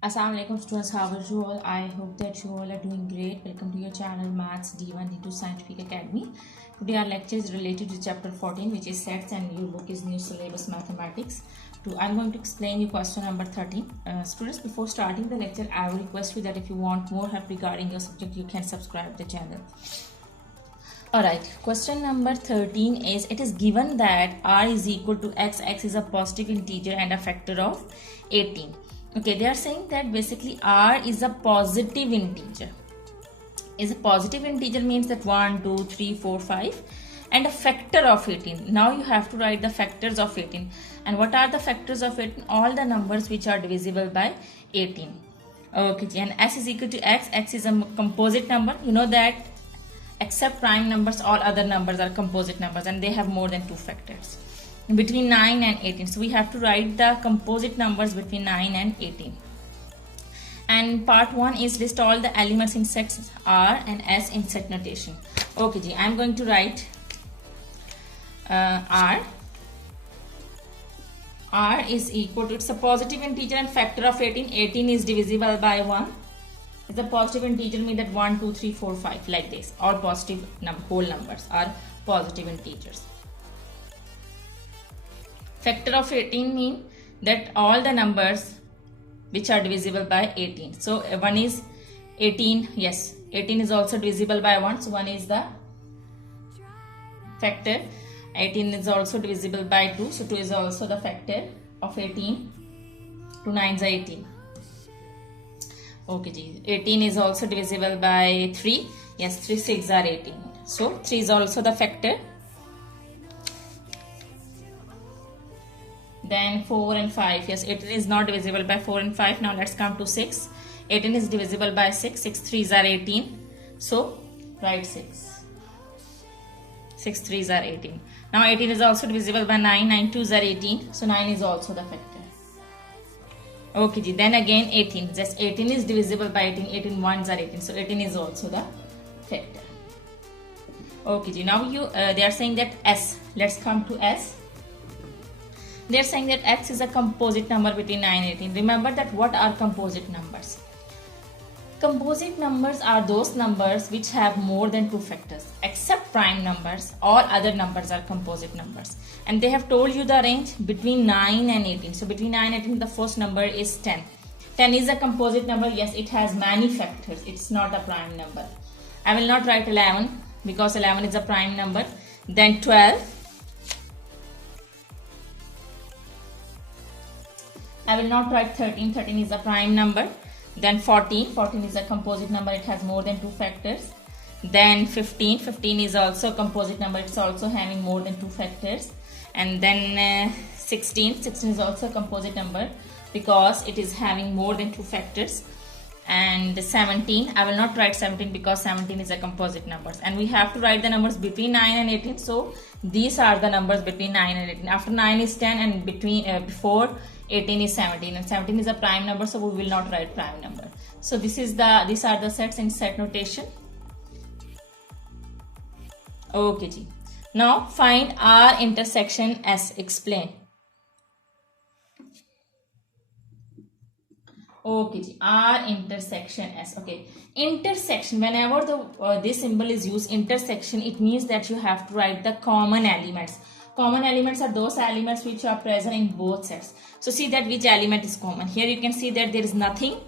Assalamualaikum students, how are you all? I hope that you all are doing great. Welcome to your channel Maths D1 D2 Scientific Academy. Today our lecture is related to chapter 14, which is sets, and your book is new syllabus mathematics. I'm going to explain you question number 13. Students, before starting the lecture, I will request you that if you want more help regarding your subject, you can subscribe the channel. Alright, question number 13 is, it is given that r is equal to x is a positive integer and a factor of 18. Okay, they are saying that basically r is a positive integer. Is a positive integer means that 1, 2, 3, 4, 5 and a factor of 18. Now you have to write the factors of 18. And what are the factors of 18? All the numbers which are divisible by 18. Okay, and s is equal to x is a composite number. You know that except prime numbers, all other numbers are composite numbers and they have more than two factors. Between 9 and 18. So we have to write the composite numbers between 9 and 18. And part 1 is list all the elements in sets R and S in set notation. Okay, I'm going to write R. R is equal to, it's a positive integer and factor of 18. 18 is divisible by 1. It's a positive integer means that 1, 2, 3, 4, 5 like this. All positive whole numbers are positive integers. Factor of 18 mean that all the numbers which are divisible by 18. So 1 is 18, yes, 18 is also divisible by 1. So 1 is the factor. 18 is also divisible by 2. So 2 is also the factor of 18. 2 9s are 18. Okay, 18 is also divisible by 3. Yes, 3 6 are 18. So 3 is also the factor. Then 4 and 5. Yes, 18 is not divisible by 4 and 5. Now let's come to 6. 18 is divisible by 6. 6 3s are 18. So write 6. 6 3s are 18. Now 18 is also divisible by 9. 9 2s are 18. So 9 is also the factor. Okay, then again 18. Just 18 is divisible by 18. 18 1s are 18. So 18 is also the factor. Okay, now they are saying that S. Let's come to S. They are saying that x is a composite number between 9 and 18. Remember that what are composite numbers? Composite numbers are those numbers which have more than two factors. Except prime numbers, all other numbers are composite numbers. And they have told you the range between 9 and 18. So between 9 and 18, the first number is 10. 10 is a composite number. Yes, it has many factors. It's not a prime number. I will not write 11 because 11 is a prime number. Then 12. I will not write 13. 13 is a prime number. Then 14. 14 is a composite number. It has more than two factors. Then 15. 15 is also a composite number. It's also having more than two factors. And then 16. 16 is also a composite number because it is having more than two factors. And 17. I will not write 17 because 17 is a composite number. And we have to write the numbers between 9 and 18. So these are the numbers between 9 and 18. After 9 is 10 and before 18 is 17, and 17 is a prime number, so we will not write prime number. So these are the sets in set notation. Okay, ji. Now find R intersection S. Explain. Okay, ji. R intersection S. Okay, intersection. Whenever this symbol is used, intersection, it means that you have to write the common elements. Common elements are those elements which are present in both sets. So see that which element is common. Here you can see that there is nothing.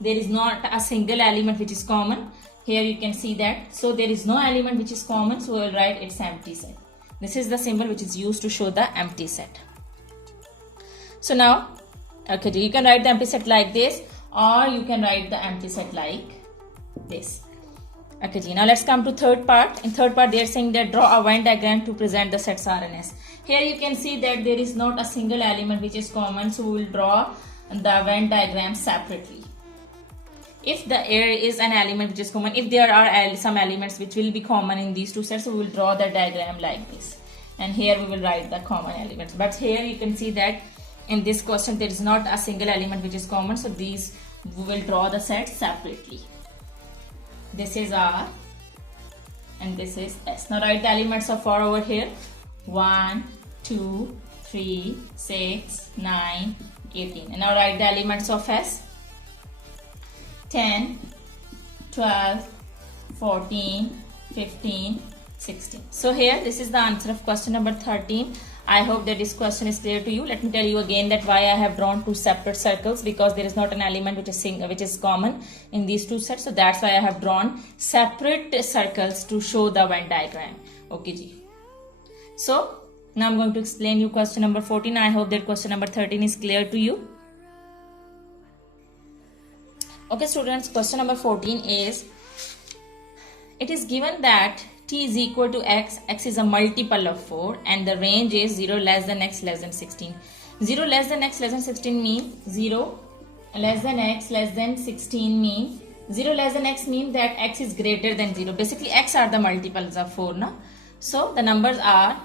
There is not a single element which is common. Here you can see that. So there is no element which is common. So we will write its empty set. This is the symbol which is used to show the empty set. So now, okay, you can write the empty set like this, or you can write the empty set like this. Okay, now let's come to third part. In third part, they are saying that draw a Venn diagram to present the sets R and S. Here you can see that there is not a single element which is common, so we will draw the Venn diagram separately. If there is an element which is common, if there are some elements which will be common in these two sets, so we will draw the diagram like this. And here we will write the common elements. But here you can see that in this question there is not a single element which is common, so these we will draw the sets separately. This is R and this is S. Now write the elements of R over here. 1, 2, 3, 6, 9, 18. And now write the elements of S. 10, 12, 14, 15, 16. So here this is the answer of question number 13. I hope that this question is clear to you. Let me tell you again that why I have drawn two separate circles, because there is not an element which is common in these two sets. So that's why I have drawn separate circles to show the Venn diagram. Okay ji. So now I'm going to explain you question number 14. I hope that question number 13 is clear to you. Okay students, question number 14 is, it is given that t is equal to x, x is a multiple of 4 and the range is 0 less than x less than 16. 0 less than x less than 16 means 0 less than x less than 16 means 0 less than x means that x is greater than 0. Basically x are the multiples of 4, no? So the numbers are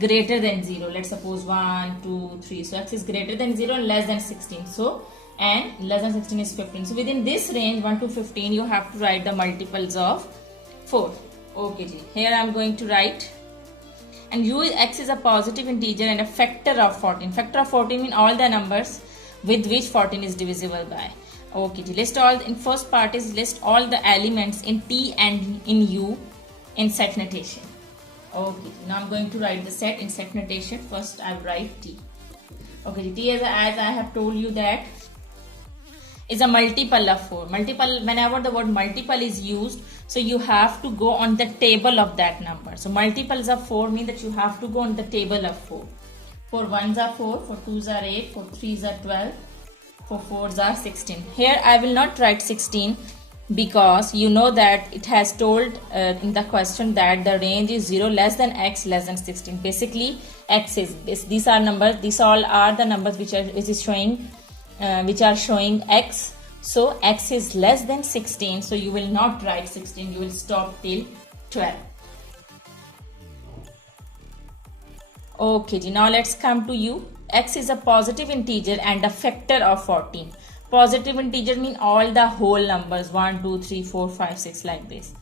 greater than 0. Let's suppose 1, 2, 3. So x is greater than 0 and less than 16. So and less than 16 is 15. So within this range 1 to 15 you have to write the multiples of 4. Okay ji. Here I am going to write, and x is a positive integer and a factor of 14. Factor of 14 means all the numbers with which 14 is divisible by. Okay ji. List all, in first part is list all the elements in t and in u in set notation. Okay, now I'm going to write the set in set notation. First I will write t. Okay, t as I have told you that is a multiple of 4. Multiple, whenever the word multiple is used, so you have to go on the table of that number. So multiples of 4 mean that you have to go on the table of 4. 4 1s are 4, 4 2s are 8, 4 3s are 12, 4 4s are 16. Here I will not write 16 because you know that it has told in the question that the range is 0 less than x less than 16. Basically x is this. These are numbers. These all are the numbers which are showing x. So x is less than 16. So you will not write 16. You will stop till 12. Okay, now let's come to u. X is a positive integer and a factor of 14. Positive integer mean all the whole numbers 1, 2, 3, 4, 5, 6 like this.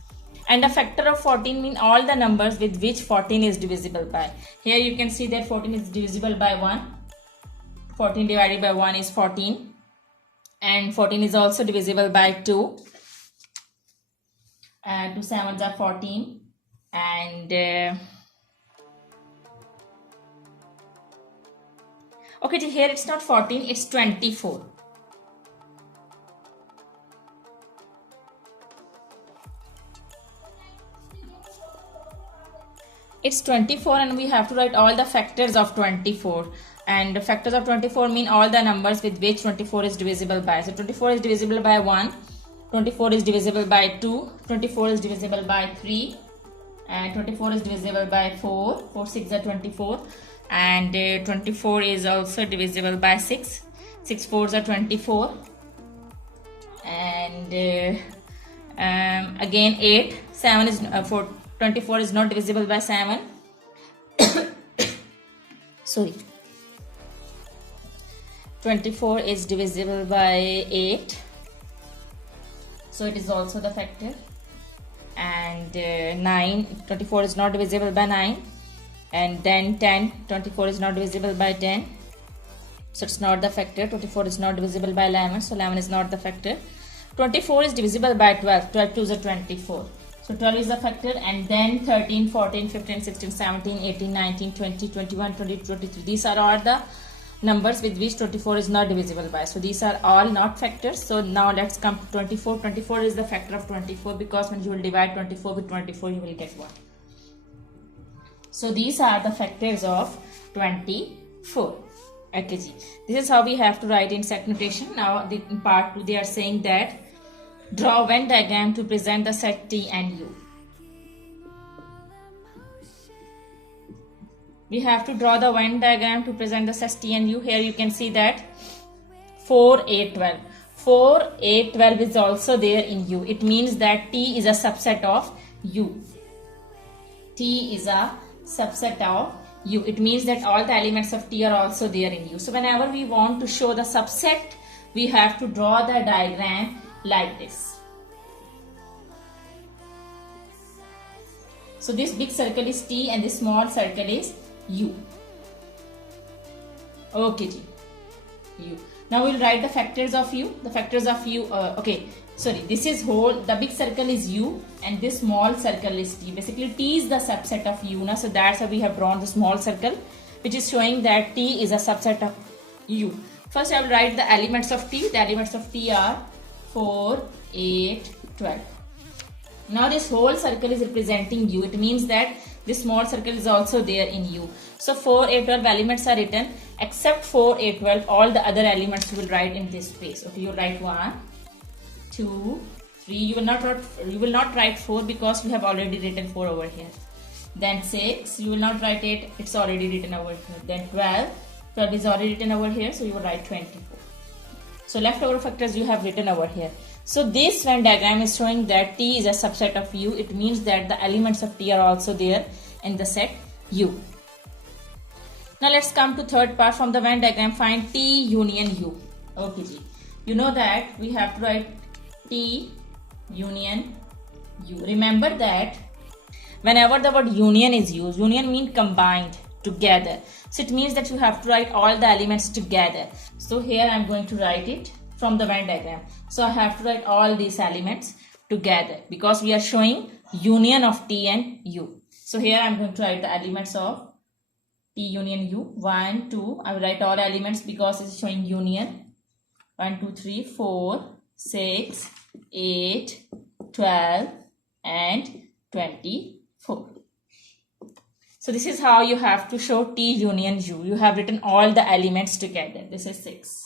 And a factor of 14 mean all the numbers with which 14 is divisible by. Here you can see that 14 is divisible by 1. 14 divided by 1 is 14. And 14 is also divisible by 2. 2 7s are 14. And okay, here it's not 14, it's 24. It's 24 and we have to write all the factors of 24. And the factors of 24 mean all the numbers with which 24 is divisible by. So 24 is divisible by 1, 24 is divisible by 2, 24 is divisible by 3, and 24 is divisible by 4, 4 6 are 24, and 24 is also divisible by 6, 6 4s are 24, and again 8, 7 is 4, 24 is not divisible by 7. Sorry. 24 is divisible by 8, so it is also the factor. And 24 is not divisible by 9, and then 10, 24 is not divisible by 10, so it's not the factor. 24 is not divisible by 11, so 11 is not the factor. 24 is divisible by 12, 12 2s are 24, so 12 is the factor. And then 13, 14, 15, 16, 17, 18, 19, 20, 21, 22, 23, these are all the numbers with which 24 is not divisible by. So these are all not factors. So now let's come to 24. 24 is the factor of 24 because when you will divide 24 with 24 you will get 1. So these are the factors of 24. Okay, this is how we have to write in set notation. Now in part 2 they are saying that draw Venn diagram to present the set T and U. We have to draw the Venn diagram to present the sets T and U. Here you can see that 4, 8, 12. 4, 8, 12 is also there in U. It means that T is a subset of U. T is a subset of U. It means that all the elements of T are also there in U. So whenever we want to show the subset, we have to draw the diagram like this. So this big circle is T and this small circle is U. Okay, G. U. Now we'll write the factors of u. The factors of u, okay, sorry, this is whole, the big circle is u and this small circle is t. Basically t is the subset of u now, so that's why we have drawn the small circle which is showing that t is a subset of u. First I will write the elements of t. The elements of t are 4, 8, 12. Now this whole circle is representing u. It means that this small circle is also there in u. So 4, 8, 12 elements are written, except 4, 8, 12. All the other elements you will write in this space. Okay, you write 1, 2, 3. You will not write 4 because we have already written 4 over here. Then 6. You will not write 8. It's already written over here. Then 12. 12 is already written over here. So you will write 24. So leftover factors you have written over here. So this Venn diagram is showing that t is a subset of u. It means that the elements of t are also there in the set u. Now let's come to third part. From the Venn diagram, find t union u. Okay, ji. You know that we have to write t union u. Remember that whenever the word union is used, union means combined, together. So it means that you have to write all the elements together. So here I am going to write it from the Venn diagram. So I have to write all these elements together because we are showing union of t and u. So here I am going to write the elements of t union u. 1, 2. I will write all elements because it is showing union. 1, 2, 3, 4, 6, 8, 12 and 24. So this is how you have to show t union u. You have written all the elements together. This is 6.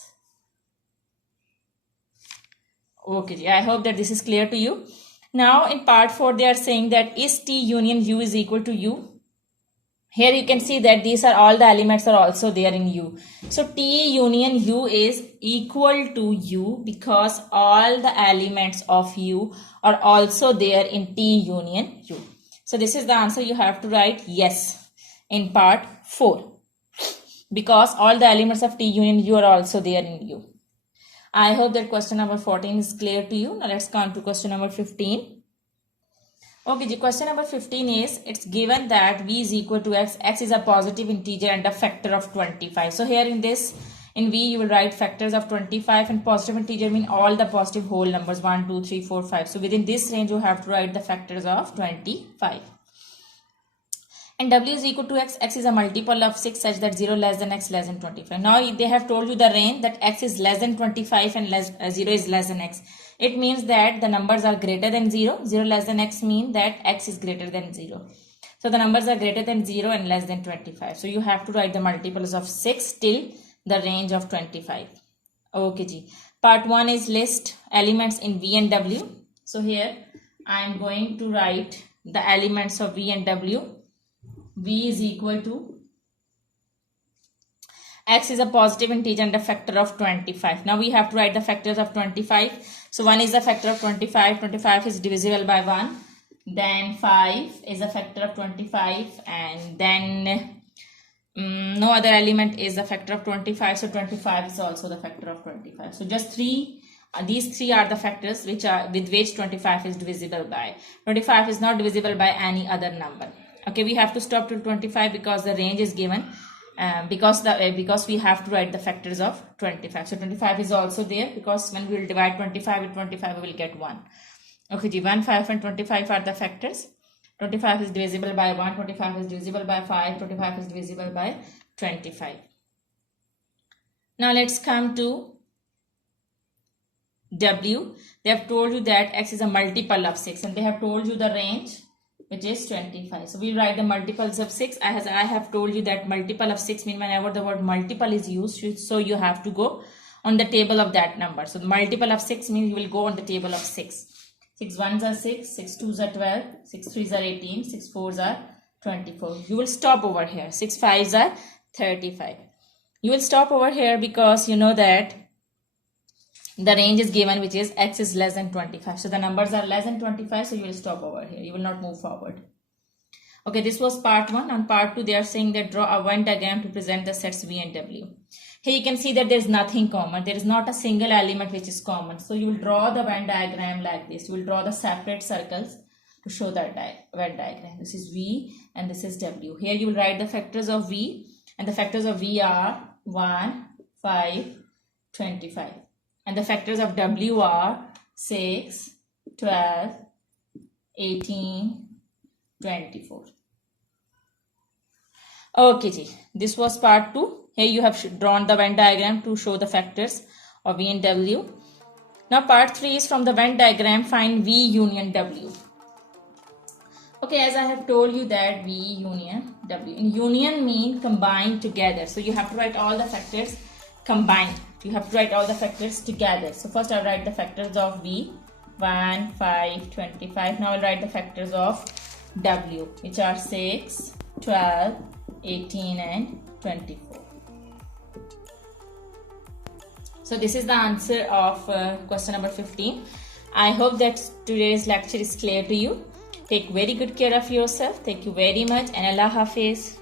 Okay, I hope that this is clear to you. Now in part 4 they are saying that is t union u is equal to u. Here you can see that these are all the elements are also there in u. So t union u is equal to u because all the elements of u are also there in t union u. So this is the answer. You have to write yes in part 4 because all the elements of t union u are also there in u. I hope that question number 14 is clear to you. Now let's come to question number 15. Okay, the question number 15 is, it's given that v is equal to x. X is a positive integer and a factor of 25. So here in v you will write factors of 25, and positive integer mean all the positive whole numbers 1, 2, 3, 4, 5. So within this range you have to write the factors of 25. And w is equal to x. X is a multiple of 6 such that 0 less than x less than 25. Now they have told you the range that x is less than 25 and 0 is less than x. It means that the numbers are greater than 0. 0 less than x means that x is greater than 0. So the numbers are greater than 0 and less than 25. So you have to write the multiples of 6 till the range of 25. Okay, ji. Part 1 is list elements in v and w. So here I am going to write the elements of v and w. V is equal to x is a positive integer and a factor of 25. Now we have to write the factors of 25. So 1 is a factor of 25. 25 is divisible by 1. Then 5 is a factor of 25. And then no other element is a factor of 25. So 25 is also the factor of 25. So just these three are the factors with which 25 is divisible by. 25 is not divisible by any other number. Okay, we have to stop till 25 because the range is given. Because we have to write the factors of 25. So 25 is also there because when we will divide 25 with 25 we will get 1. Okay, 1, 5 and 25 are the factors. 25 is divisible by 1, 25 is divisible by 5, 25 is divisible by 25. Now let's come to w. They have told you that x is a multiple of 6 and they have told you the range which is 25. So we write the multiples of 6. As I have told you that multiple of 6 means whenever the word multiple is used, so you have to go on the table of that number. So the multiple of 6 means you will go on the table of 6. 6 1s are 6, 6 2s are 12, 6 3s are 18, 6 4s are 24. You will stop over here. 6 5s are 35. You will stop over here because you know that the range is given which is x is less than 25. So the numbers are less than 25. So you will stop over here. You will not move forward. Okay, this was part 1. On part 2 they are saying that draw a Venn diagram to present the sets v and w. Here you can see that there is nothing common. There is not a single element which is common. So you will draw the Venn diagram like this. You will draw the separate circles to show that Venn diagram. This is v and this is w. Here you will write the factors of v, and the factors of v are 1, 5, 25. And the factors of W are 6, 12, 18, 24. Okay ji, this was part 2. Here you have drawn the Venn diagram to show the factors of V and W. Now part 3 is from the Venn diagram, find V union W. Okay, as I have told you that V union W. In union mean combined together. So you have to write all the factors combined. You have to write all the factors together. So first I'll write the factors of V, 1, 5, 25. Now I'll write the factors of W, which are 6, 12, 18 and 24. So this is the answer of question number 15. I hope that today's lecture is clear to you. Take very good care of yourself. Thank you very much and Allah Hafiz.